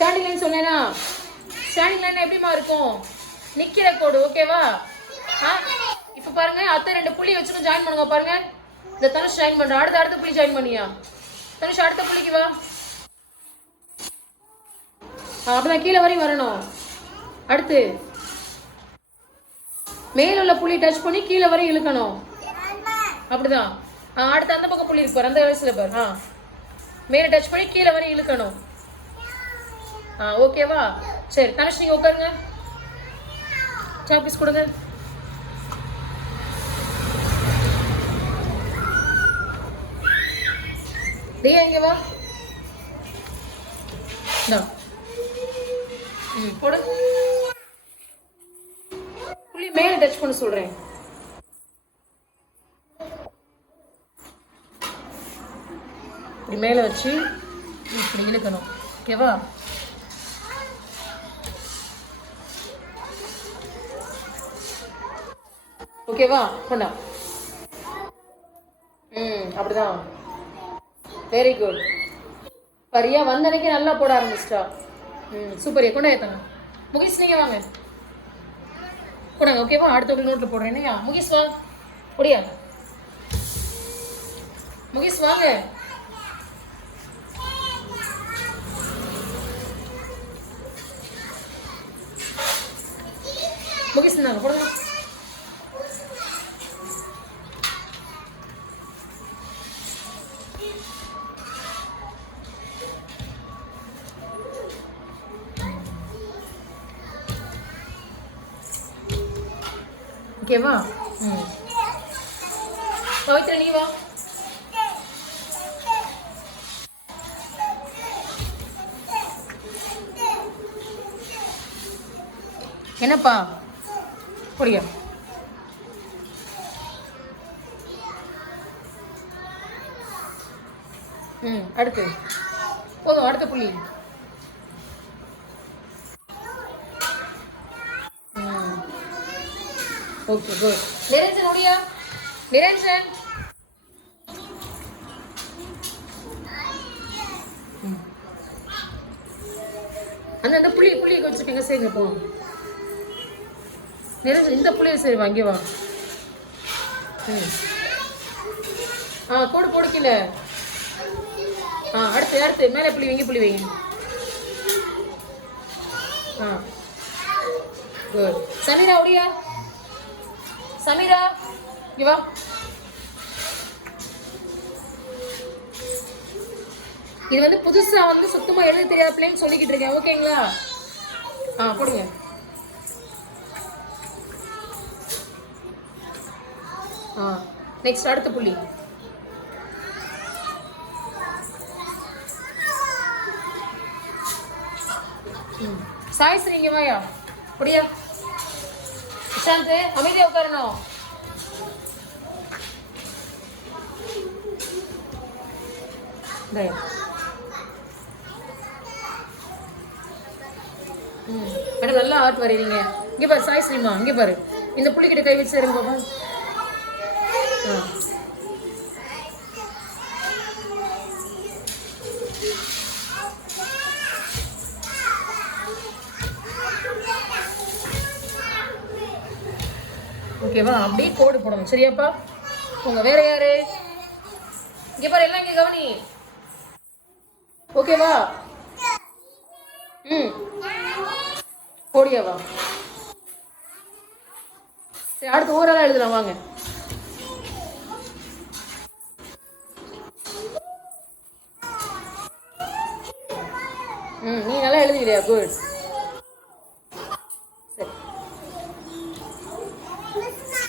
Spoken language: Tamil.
ஸ்டாண்டிங் லைன் சொன்னேனா? ஸ்டாண்டிங் லைன் எப்படிமா இருக்கும்? நிக்கிற கோடு. ஓகேவா? இப்போ பாருங்க, அத்தை 2 புள்ளி வச்சுக்கும் ஜாயின் பண்ணுங்க. பாருங்க, இந்த தனுஷ் ஜாயின் பண்ற. அடுத்த புள்ளி ஜாயின் பண்ணியா? தனுஷ் அடுத்த புள்ளிக்கு வா. அப்படிதான் கீழே வரையும் வரணும். அடுத்து மேல உள்ள புள்ளி டச் பண்ணி கீழே வரையும் இழுக்கணும். அப்படிதான். அடுத்து அந்த பக்கம் புள்ளி இருக்கு பாரு, அந்த வயசுல பாரு. மேல டச் பண்ணி கீழே வரையும் இழுக்கணும். ஓகேவா? சரி தனுஷ் நீங்க உட்காருங்க. சாப்பீஸ் கொடுங்க. தியா இங்க வா. போடு. புள்ளி மேல டச் பண்ண சொல்றேன். இப்படி மேல வச்சு இப்படி இழுக்கணும். ஓகேவா? ஓகேவா? பண்ணா. அப்படிதான். Very good. பரியா வந்த அன்னைக்கு நல்லா போட ஆரம்பிச்சிட்டா. சூப்பரியா. கொண்டா ஏத்தாங்க. முகேஷ் நீங்க வாங்க. போடுங்க. ஓகேவா? அடுத்த நோட்ல போடுறேன். என்னையா முகேஷ் வா. முடியா முகேஷ் வாங்க. முகேஷ் இருந்தாங்க. போடுங்க. ஓகேவா? பவித்ரா நீ வா. என்னப்பா? புரியா? அடுத்து போதும். அடுத்த புள்ளி. Okay good. நிரஞ்சன் ஓடியா. நிரஞ்சன் அந்த புள்ளி வச்சிருக்கீங்க. சரிங்க போ. நிரஞ்சன் இந்த புள்ளியை சரி வாங்கி வா. கோடு போடுக்கல. அடுத்து மேலே புள்ளி வைங்க. புள்ளி வைங்க. குட். சமீரா ஓடியா. சமீரா இங்க வா. இது வந்து புதுசா வந்து சுத்தமா எழுத தெரியாத பிள்ளைன்னு சொல்லிக்கிட்டு இருக்கேன். ஓகேங்களா? போடுங்க. நெக்ஸ்ட் அடுத்த புள்ளி. சாய்ஸ் நீங்க வாயா. புரியா? பிரசாந்த் அமைதியா உட்காரணும். மேடம் நல்லா ஆர்ட் வரைவீங்க. இங்க பாரு சாய் ஸ்ரீமா, இங்க பாரு. இந்த புள்ளிக்கிட்ட கை வச்சு இருங்க பாப்பா. ஓகேவா? அப்படியே கோடு போடணும். சரியாப்பா? உங்க வேற யாரு? இங்க பாரு, எல்லாம் இங்க கவனி. ஓகேவா? போடியாவா. சரி அடுத்து ஓரளவு எழுதலாம் வாங்க. நீ நல்லா எழுதுவியா? குட்.